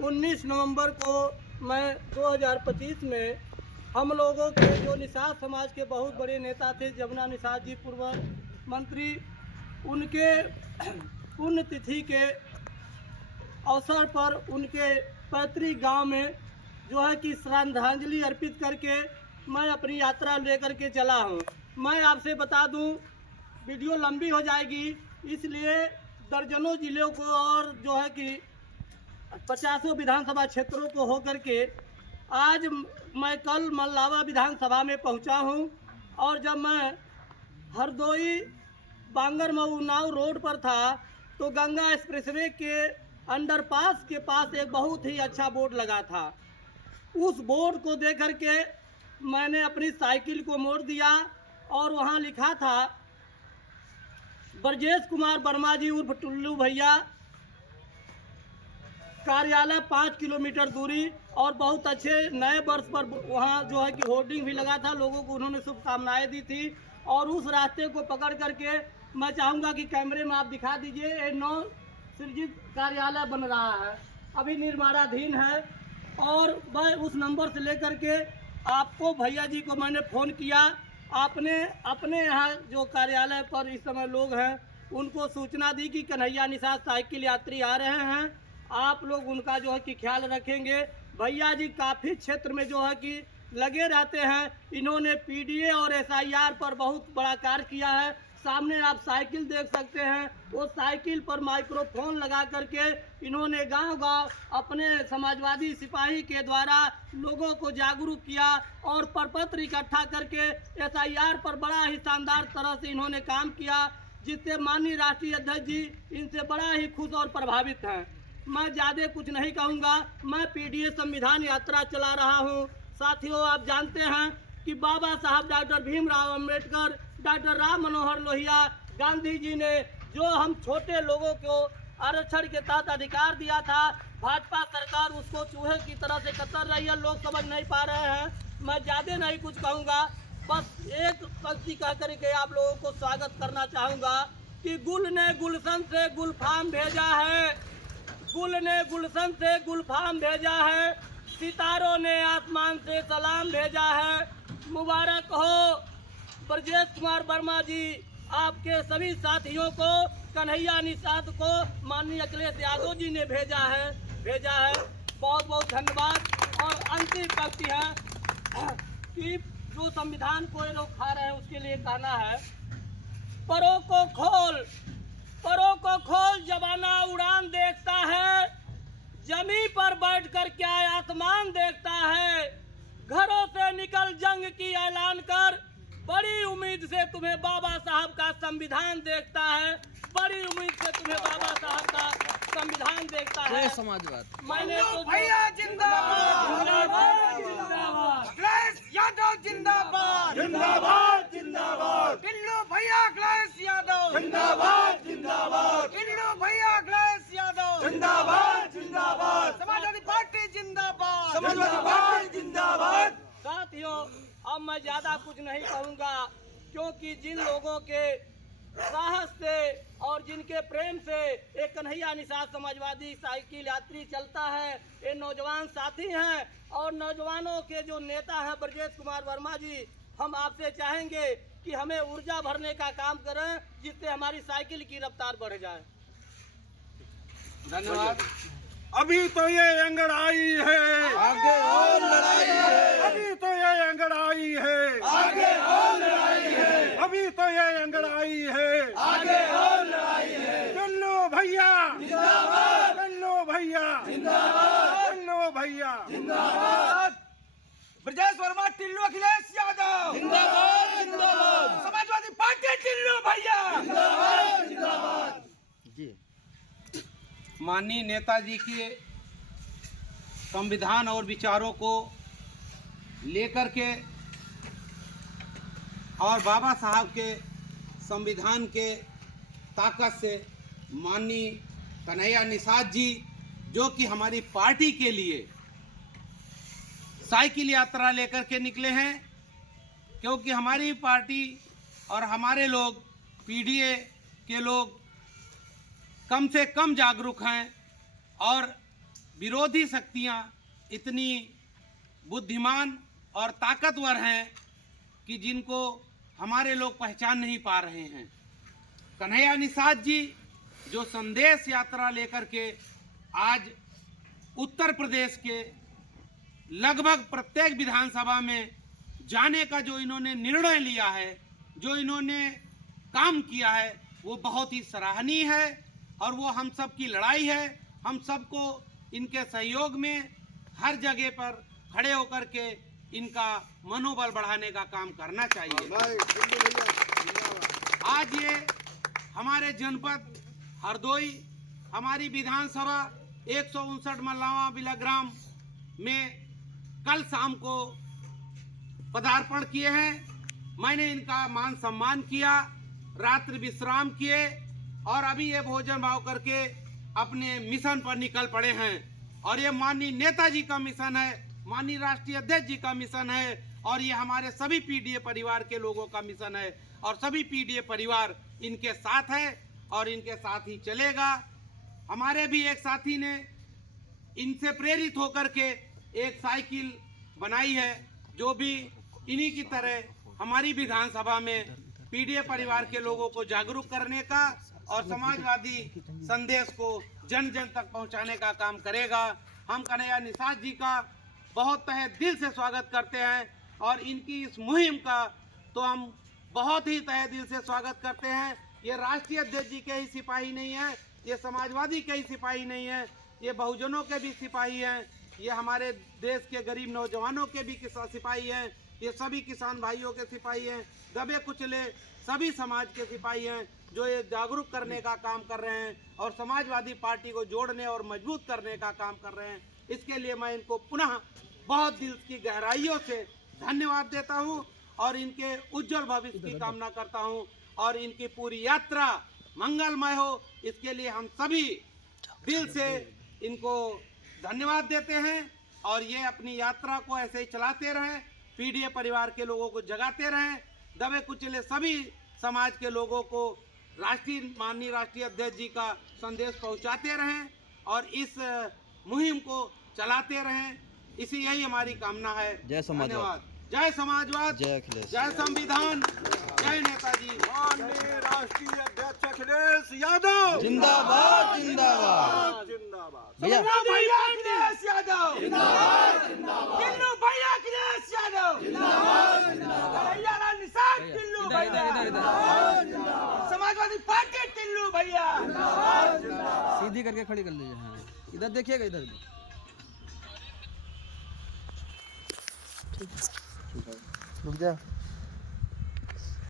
19 नवंबर को मैं 2025 में हम लोगों के जो निषाद समाज के बहुत बड़े नेता थे जमुना निषाद जी पूर्व मंत्री, उनके पुण्यतिथि के अवसर पर उनके पैतृक गांव में जो है कि श्रद्धांजलि अर्पित करके मैं अपनी यात्रा लेकर के चला हूं। मैं आपसे बता दूं, वीडियो लंबी हो जाएगी, इसलिए दर्जनों जिलों को और जो है कि 50 विधानसभा क्षेत्रों को होकर के आज मैं कल मल्लावा विधानसभा में पहुंचा हूं। और जब मैं हरदोई बांगरमऊ उन्नाव रोड पर था तो गंगा एक्सप्रेसवे के अंडरपास के पास एक बहुत ही अच्छा बोर्ड लगा था। उस बोर्ड को देख कर के मैंने अपनी साइकिल को मोड़ दिया और वहां लिखा था ब्रजेश कुमार वर्मा जी उर्फ टुल्लू भैया, कार्यालय 5 किलोमीटर दूरी। और बहुत अच्छे नए वर्ष पर वहाँ जो है कि होर्डिंग भी लगा था, लोगों को उन्होंने शुभकामनाएं दी थी। और उस रास्ते को पकड़ करके मैं चाहूँगा कि कैमरे में आप दिखा दीजिए, ये नव सृजित कार्यालय बन रहा है, अभी निर्माणाधीन है। और मैं उस नंबर से लेकर के आपको भैया जी को मैंने फ़ोन किया, आपने अपने यहाँ जो कार्यालय पर इस समय लोग हैं उनको सूचना दी कि कन्हैया निषाद साइकिल यात्री आ रहे हैं, आप लोग उनका जो है कि ख्याल रखेंगे। भैया जी काफ़ी क्षेत्र में जो है कि लगे रहते हैं, इन्होंने पीडीए और एसआईआर पर बहुत बड़ा कार्य किया है। सामने आप साइकिल देख सकते हैं, वो साइकिल पर माइक्रोफोन लगा करके इन्होंने गांव-गांव अपने समाजवादी सिपाही के द्वारा लोगों को जागरूक किया और प्रपत्र इकट्ठा करके एसआईआर पर बड़ा ही शानदार तरह से इन्होंने काम किया, जिससे माननीय राष्ट्रीय अध्यक्ष जी इनसे बड़ा ही खुश और प्रभावित हैं। मैं ज़्यादा कुछ नहीं कहूँगा, मैं पीडीए संविधान यात्रा चला रहा हूँ। साथियों, आप जानते हैं कि बाबा साहब डॉक्टर भीमराव अंबेडकर, डॉक्टर राम मनोहर लोहिया, गांधी जी ने जो हम छोटे लोगों को आरक्षण के तहत अधिकार दिया था, भाजपा सरकार उसको चूहे की तरह से कतर रही है, लोग समझ नहीं पा रहे हैं। मैं ज़्यादा नहीं कुछ कहूँगा, बस एक पंक्ति कह करके आप लोगों को स्वागत करना चाहूँगा कि गुल ने गुलशन से गुलफाम भेजा है, गुल ने गुलशन से गुलफाम भेजा है, सितारों ने आसमान से सलाम भेजा है। मुबारक हो ब्रजेश कुमार वर्मा जी, आपके सभी साथियों को, कन्हैया निषाद को माननीय अखिलेश यादव जी ने भेजा है। बहुत बहुत धन्यवाद। और अंतिम पंक्ति है कि जो संविधान को ये लोग खा रहे हैं उसके लिए कहना है, परों को खोल जवाना उड़ान देखता है, जमी पर बैठकर क्या आसमान देखता है, घरों से निकल जंग की ऐलान कर, बड़ी उम्मीद से तुम्हें बाबा साहब का संविधान देखता है, बड़ी उम्मीद से तुम्हें बाबा साहब का संविधान देखता है। समाजवाद मैंने तो भैया जिंदाबाद, अखिलेश यादव जिंदाबाद, जिंदाबाद जिंदाबाद, टिल्लू भैया अखिलेश यादव जिंदाबाद, जिंदाबाद, टिल्लू भैया अखिलेश यादव जिंदाबाद, जिंदाबाद, समाजवादी पार्टी जिंदाबाद, समाजवादी पार्टी जिंदाबाद। साथियों, अब मैं ज्यादा कुछ नहीं कहूँगा, क्योंकि जिन लोगों के साहस से और जिनके प्रेम से एक कन्हैया निषाद समाजवादी साइकिल यात्री चलता है, ये नौजवान साथी हैं। और नौजवानों के जो नेता हैं ब्रजेश कुमार वर्मा जी, हम आपसे चाहेंगे कि हमें ऊर्जा भरने का काम करें, जिससे हमारी साइकिल की रफ्तार बढ़ जाए। धन्यवाद। अभी तो ये अंगड़ाई है, आगे और लड़ाई है, अभी तो ये अंगड़ाई है, आगे और लड़ाई है, अभी तो ये अंगड़ाई है, आगे और लड़ाई है। टुल्लू भैया जिंदाबाद, टुल्लू भैया जिंदाबाद, टुल्लू भैया जिंदाबाद। ब्रजेश वर्मा, टिल्लू अखिलेश यादव जिंदाबाद, जिंदाबाद, समाजवादी पार्टी टिल्लू भैया जिंदाबाद, जिंदाबाद। जी माननीय नेताजी के संविधान और विचारों को लेकर के और बाबा साहब के संविधान के ताकत से माननीय कन्हैया निषाद जी, जो कि हमारी पार्टी के लिए साइकिल यात्रा लेकर के निकले हैं, क्योंकि हमारी पार्टी और हमारे लोग पीडीए के लोग कम से कम जागरूक हैं और विरोधी शक्तियां इतनी बुद्धिमान और ताकतवर हैं कि जिनको हमारे लोग पहचान नहीं पा रहे हैं। कन्हैया निषाद जी जो संदेश यात्रा लेकर के आज उत्तर प्रदेश के लगभग प्रत्येक विधानसभा में जाने का जो इन्होंने निर्णय लिया है, जो इन्होंने काम किया है, वो बहुत ही सराहनीय है और वो हम सब की लड़ाई है। हम सबको इनके सहयोग में हर जगह पर खड़े होकर के इनका मनोबल बढ़ाने का काम करना चाहिए। आज ये हमारे जनपद हरदोई, हमारी विधानसभा 159 मल्लावा बिलाग्राम में कल शाम को पदार्पण किए हैं। मैंने इनका मान सम्मान किया, रात्रि विश्राम किए और अभी ये भोजन भाव करके अपने मिशन पर निकल पड़े हैं। और ये माननीय नेताजी का मिशन है, माननीय राष्ट्रीय अध्यक्ष जी का मिशन है और ये हमारे सभी पीडीए परिवार के लोगों का मिशन है और सभी पीडीए परिवार इनके साथ है और इनके साथ ही चलेगा। हमारे भी एक साथी ने इनसे प्रेरित होकर के एक साइकिल बनाई है जो भी इन्हीं की तरह हमारी विधानसभा में पीडीए परिवार के लोगों को जागरूक करने का और समाजवादी संदेश को जन जन तक पहुंचाने का काम करेगा। हम कन्हैया निषाद जी का बहुत तहे दिल से स्वागत करते हैं और इनकी इस मुहिम का तो हम बहुत ही तहे दिल से स्वागत करते हैं। ये राष्ट्रीय अध्यक्ष जी के ही सिपाही नहीं है, ये समाजवादी के ही सिपाही नहीं है, ये बहुजनों के भी सिपाही हैं, ये हमारे देश के गरीब नौजवानों के भी सिपाही हैं, ये सभी किसान भाइयों के सिपाही हैं, दबे कुचले सभी समाज के सिपाही हैं जो ये जागरूक करने का काम कर रहे हैं और समाजवादी पार्टी को जोड़ने और मजबूत करने का काम कर रहे हैं। इसके लिए मैं इनको पुनः बहुत दिल की गहराइयों से धन्यवाद देता हूं और इनके उज्जवल भविष्य की कामना करता हूं और इनकी पूरी यात्रा मंगलमय हो, इसके लिए हम सभी दिल से इनको धन्यवाद देते हैं और ये अपनी यात्रा को ऐसे ही चलाते रहें, पीडीए परिवार के लोगों को जगाते रहें, दबे कुचले सभी समाज के लोगों को माननीय राष्ट्रीय अध्यक्ष जी का संदेश पहुंचाते रहें और इस मुहिम को चलाते रहें। इसी यही हमारी कामना है। जय समाजवाद, जय समाजवाद, जय अखिलेश, जय संविधान, जय नेताजी। माननीय राष्ट्रीय अध्यक्ष अखिलेश यादव जिंदाबाद जिंदाबाद। जिंदाबाद। भैया भैया अखिलेश यादव जिंदाबाद, टिल्लू भैया अखिलेश यादव जिंदाबाद, कन्हैया निषाद टिल्लू भैया, समाजवादी पार्टी टिल्लू भैया, सीधी करके खड़ी कर लीजिए। हाँ इधर देखिएगा, इधर रुक जा।